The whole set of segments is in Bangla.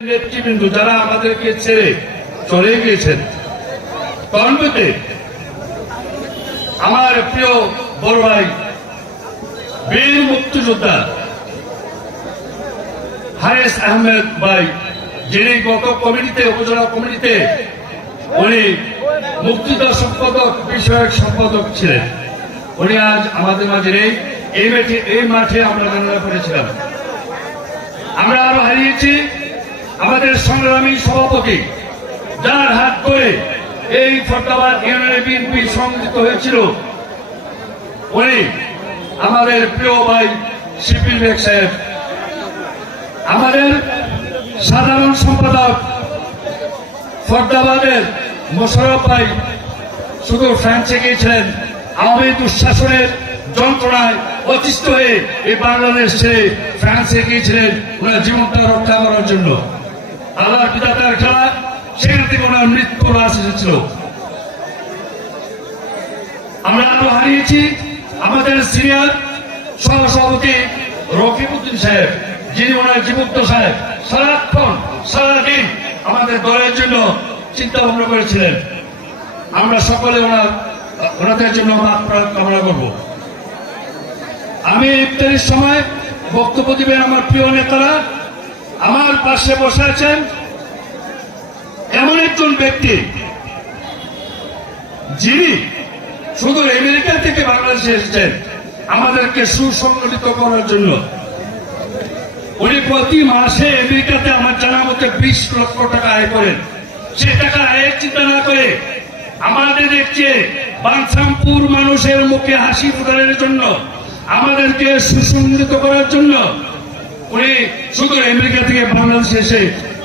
নেতৃবৃন্দ যারা আমাদেরকে ছেড়ে চলে গিয়েছেন কর্মতে আমার প্রিয় বড় ভাই বীর মুক্তিযোদ্ধা হারেস আহমেদ ভাই, যিনি গত কমিটিতে, উপজেলা কমিটিতে উনি মুক্তিযোদ্ধা সম্পাদক, বিষয়ক সম্পাদক ছিলেন। উনি আজ আমাদের মাঝে এই মাঠে এই মাঠে আমরা গণনা করেছিলাম আমরা আরও হারিয়েছি। আমাদের সংগ্রামী সভাপতি, যার হাত করে এই ফরদাবাদ ইউনিয়ন বিএনপি সংযুক্ত হয়েছিল, উনি আমাদের প্রিয় ভাই শিপিল বেগ সাহেব, আমাদের সাধারণ সম্পাদক ফরদাবাদের মোশারফ ভাই, শুধু ফ্রান্সে গিয়েছিলেন আওয়ামী দুঃশাসনের যন্ত্রণায় অতিষ্ঠ হয়ে এই বাংলাদেশ ছেড়ে ফ্রান্সে গিয়েছিলেন ওনার জীবনটা রক্ষা করার জন্য। আল্লাহ পিতাতার খেলা, সেখান থেকে ওনার মৃত্যুর আশ এসেছিল। আমরা আরও হারিয়েছি আমাদের সিনিয়র সহসভাপতি রকিবউদ্দিন সাহেব, যিনি ওনার জীবন্ত সাহেব। সারাক্ষণ, সারাদিন আমাদের দলের জন্য চিন্তা ভাবনা করেছিলেন। আমরা সকলে ওনার, ওনাদের জন্য কামনা করব। আমি ইফতারির সময় বক্তব্য দিবেন আমার প্রিয় নেতারা। আমার পাশে বসে আছেন এমন একজন ব্যক্তি যিনি শুধু আমেরিকা থেকে বাংলাদেশে এসেছেন, আমাদেরকে সুসংগঠিত করার জন্য। উনি প্রতি মাসে আমেরিকাতে আমার জানা মতে বিশ লক্ষ টাকা আয় করেন। সে টাকা আয়ের চিন্তা না করে আমাদের চেয়ে বাঞ্ছামপুর মানুষের মুখে হাসি ফুটানোর জন্য, আমাদেরকে সুসংগঠিত করার জন্য উনি শুধু আমেরিকা থেকে বাংলাদেশে এসে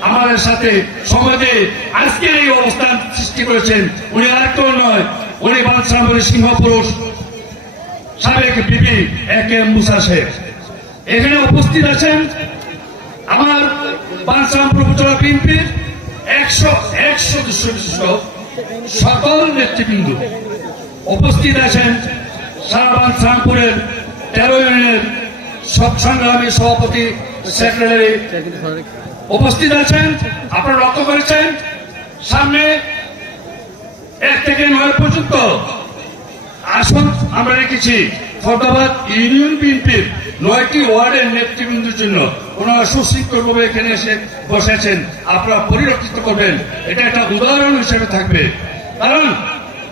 আমাদের সাথে সমাজে আজকের এই অবস্থান সৃষ্টি করেছেন। উনি আর কেউ নয়, উনি বাদশাহের সিংহ পুরুষ সাবেক বিপি এ কে মুসা শেখ। এখানে উপস্থিত আছেন আমার বাদশাহপুর উপজেলা বিএনপির একশো এক সদস্য বিশিষ্ট সকল নেতৃবৃন্দ। উপস্থিত আছেন সারা বাদশাহপুরের তেরো ইউনিয়নের সংগ্রামী সভাপতি সেক্রেটারি উপস্থিত আছেন, আপনারা লক্ষ্য করেছেন, সামনে এক থেকে নয় পর্যন্ত আসন আমরা রেখেছি। ফরদাবাদ ইউনিয়ন বিএনপির নয়টি ওয়ার্ডের নেতৃবৃন্দের জন্য ওনারা সুশৃঙ্খলভাবে এখানে এসে বসেছেন, আপনারা পরিরক্ষিত করবেন। এটা একটা উদাহরণ হিসেবে থাকবে। কারণ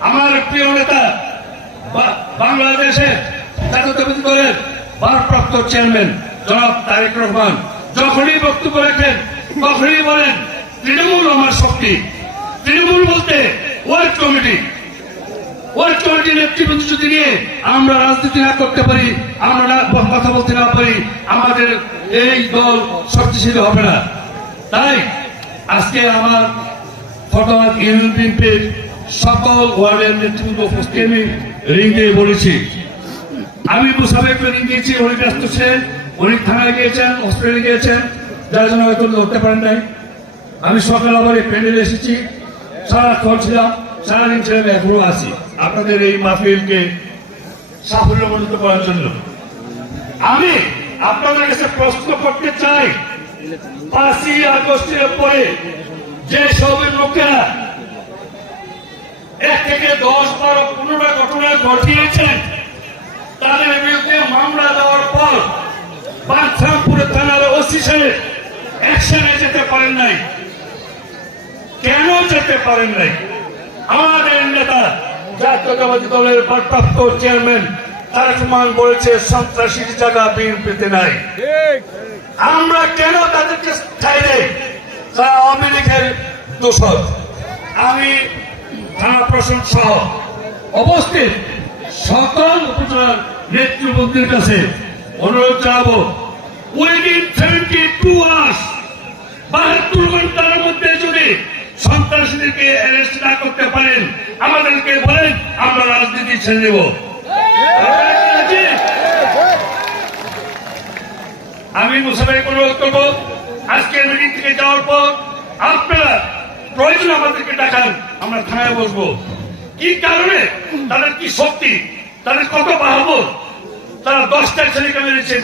আমার প্রিয় নেতা বা- বাংলাদেশের জাতীয়তাবাদী দলের ভারপ্রাপ্ত চেয়ারম্যান জনাব তারেক রহমান, যখনই বক্তব্য রাখেন, তখনই বলেন, তৃণমূল আমার শক্তি। তৃণমূল বলতে ওয়ার্ড কমিটি। ওয়ার্ড কমিটির নেতৃবৃন্দ যদি নিয়ে আমরা রাজনীতি না করতে পারি, আমরা কথা বলতে না পারি, আমাদের এই দল শক্তিশালী হবে না। তাই আজকে আমার ফটোয়াদ ইউনিয়ন সকল ওয়ার্ডের নেতৃবৃন্দ উপস্থিত রিং দিয়ে বলেছি। আমি মুসাফেরকে রিং দিয়েছি উনি ব্যস্ত ছিলেন উনি থানায় গিয়েছেন হসপিটালে গিয়েছেন, যার জন্য হয়তো ধরতে পারেন নাই। আমি সকাল আবার এই প্যান্ডেলে এসেছি, সারাক্ষণ ছিলাম, সারাদিন ছিলাম এখনও আছি। আপনাদের এই মাহফিলকে সাফল্যমণ্ডিত করার জন্য। আমি আপনাদের কাছে প্রশ্ন করতে চাই, পাঁচই আগস্টের পরে যে সব লোকেরা এক থেকে দশ বারো পনেরো ঘটনা ঘটিয়েছেন তাদের বিরুদ্ধে মামলা দেওয়ার পর বাঞ্ছামপুরে থানার ওসি সাহেব অ্যাকশনে যেতে পারেন নাই। কেন যেতে পারেন নাই? আমাদের নেতা জাতীয়তাবাদী দলের ভারপ্রাপ্ত চেয়ারম্যান তারেক রহমান বলেছে, সন্ত্রাসীর জায়গা বিএনপিতে নাই। আমরা কেন তাদেরকে ঠাই দেয় তারা আওয়ামী লীগের দোষর। আমি থানা প্রশাসন সহ অবস্থিত। সকল উপজেলার নেতৃবৃন্দের কাছে অনুরোধ জানাব উইদিন সেভেন্টি টু আওয়ার্স বাহাত্তর ঘণ্টার মধ্যে যদি সন্ত্রাসীদেরকে অ্যারেস্ট না করতে পারেন, আমাদেরকে বলেন, আমরা রাজনীতি ছেড়ে দেব। আমি মুসাফাইকে অনুরোধ করব আজকের মিটিং থেকে যাওয়ার পর আপনারা প্রয়োজন আমাদেরকে ডাকান, আমরা থানায় বসবো। কি কারণে? তাদের কি শক্তি? তাদের কত বাহাবর তারা দশটা ছেলেকে মেরেছে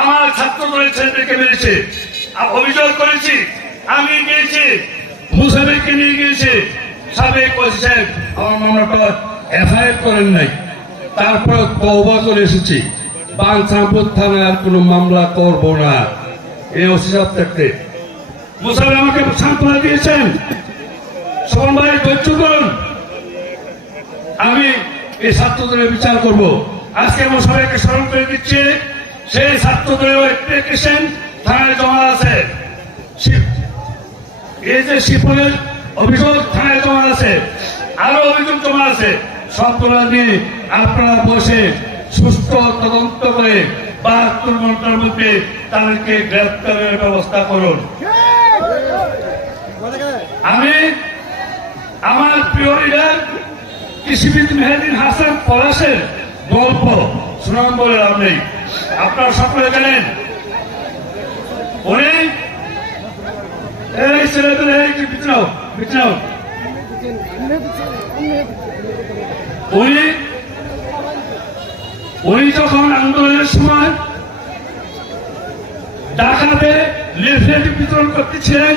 আমার ছাত্র দলের ছেলেদেরকে মেরেছে। অভিযোগ করেছি, আমি গিয়েছি, মুসাফিরকে নিয়ে গিয়েছি। সাবেক ওসি সাহেব, আমার মামলাটা এফআইআর করেন নাই। তারপর তৌবা করে এসেছি। বাঞ্ছামপুর থানায় আর কোনো মামলা করব না। এই ওসি সাহেব থাকতে মুসাফির আমাকে সান্ত্বনা দিয়েছেন। ভাই ধৈর্য করুন আমি এই ছাত্রদের বিচার করব। আজকে আমার সবাইকে স্মরণ করে দিচ্ছি, সেই ছাত্রদের অ্যাপ্লিকেশন থানায় জমা আছে এই যে শিপনের অভিযোগ থানায় জমা আছে, আরও অভিযোগ জমা আছে, সবগুলো নিয়ে আপনারা বসে সুস্থ তদন্ত করে বাহাত্তর ঘণ্টার মধ্যে তাদেরকে গ্রেপ্তারের ব্যবস্থা করুন। আমি আমার প্রিয় লিডার কৃষিবিদ মেহেদিন হাসান পলাশের গল্প সুনাম বলে লাভ নেই। আপনারা সকলে জানেন উনি উনি যখন আন্দোলনের সময় ঢাকাতে লিফলেট বিতরণ করতেছিলেন,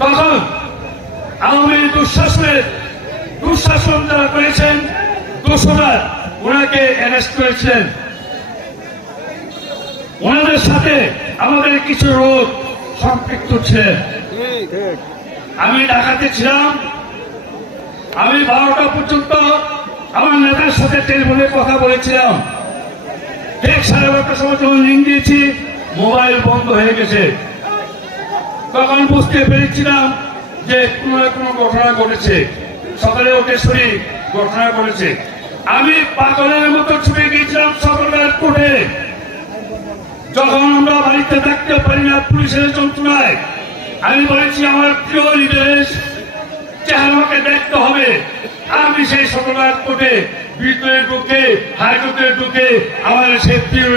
তখন আওয়ামী দুঃশাসনের দুঃশাসন যারা করেছেন দোষরা ওনাকে অ্যারেস্ট করেছিলেন। ওনাদের সাথে আমাদের কিছু লোক সম্পৃক্ত ছিলেন। আমি ঢাকাতে ছিলাম। আমি বারোটা পর্যন্ত আমার নেতার সাথে টেলিফোনে কথা বলেছিলাম। ঠিক সাড়ে বারোটার সময় যখন লিঙ্ক দিয়েছি মোবাইল বন্ধ হয়ে গেছে। তখন বুঝতে পেরেছিলাম যে কোনো না কোনো ঘটনা ঘটেছে। সকালে উঠে শুনি ঘটনা ঘটেছে আমি পাগলের মতো ছুটে গিয়েছিলাম সকালের কোর্টে যখন আমরা বাড়িতে থাকতে পারি না পুলিশের যন্ত্রণায়, আমি বলেছি, আমার প্রিয় লিডার চেহারাকে দেখতে হবে। আমি সেই সকালের কোর্টে ভিতরে ঢুকে, হাইকোর্টে ঢুকে আমার সেই প্রিয়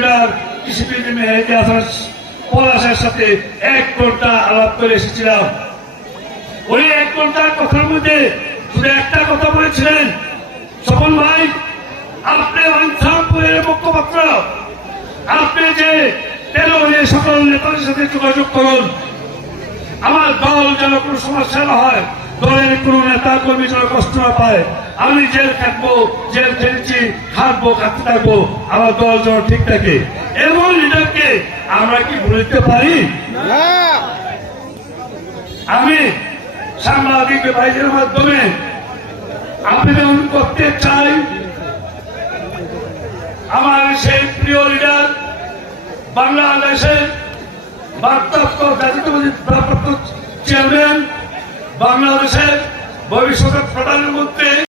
কৃষিবিদ মেহেদি হাসান পলাশের সাথে এক ঘণ্টা আলাপ করে এসেছিলাম। ওই এক ঘণ্টার কথার মধ্যে শুধু একটা কথা বলেছিলেন। স্বপন ভাই আপনি অঞ্চানপুরের মুখপাত্র। আপনি যে তেলনে সকল নেতাদের সাথে যোগাযোগ করুন। আমার দল যেন কোনো সমস্যা না হয় দলের কোনো নেতা কর্মী যেন কষ্ট না পায়। আমি জেল কাটবো জেল খেলছি খাটবো খাটতে থাকব আমার দল যেন ঠিক থাকে। এমন লিডারকে আমরা কি ভুলতে পারি? আমি সাংবাদিক ভাইদের মাধ্যমে আবেদন করতে চাই। আমার সেই প্রিয় লিডার বাংলাদেশের ভারপ্রাপ্ত চেয়ারম্যান বাংলাদেশের ভবিষ্যতের প্রধানমন্ত্রী।